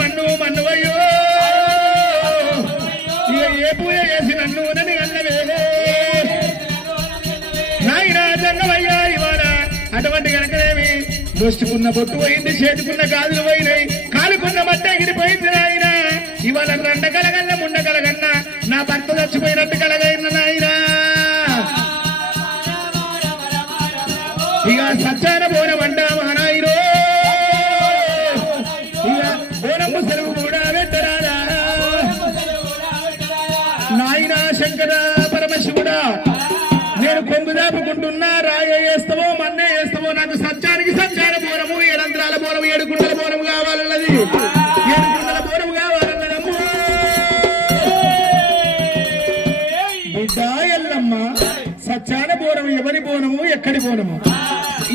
మన్ను మన్నువయ్యో ఇక ఏ పూజ చేసి నన్ను నన్ను అన్నవేలే నాయనా జంగమయ్యా ఇవాళ అటువంటి కనుకనేమి దోస్తుకున్న బొట్టు పోయింది చేతుకున్న గాజులు పోయినాయి కాలుకున్న మట్ట ఎగిరిపోయింది నాయన ఇవాళ రండ కలగన్న ముండ కలగన్న నా భర్త చచ్చిపోయినట్టు కలగైన నాయన ఇక సచ్చాన బోనమంట మహానాయిరో ఇక బోనము సెలవు కూడా పెట్టరాదా నాయన శంకర పరమశివుడా నేను కొంగు దాపుకుంటున్నా రాయ వేస్తావో మన్నే వేస్తావో నాకు సత్యానికి సత్యాన బోనము 7 అంతరాల బోనము 7 కుండల బోనము కావాలన్నది 7 కుండల బోనము కావాలన్నదమ్ము బిడ్డ ఎల్లమ్మ సత్యాన బోనము ఎవరి బోనము ఎక్కడి బోనము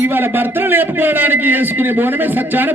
ఇవాళ భర్తను లేపుకోవడానికి వేసుకునే బోనమే సత్యాన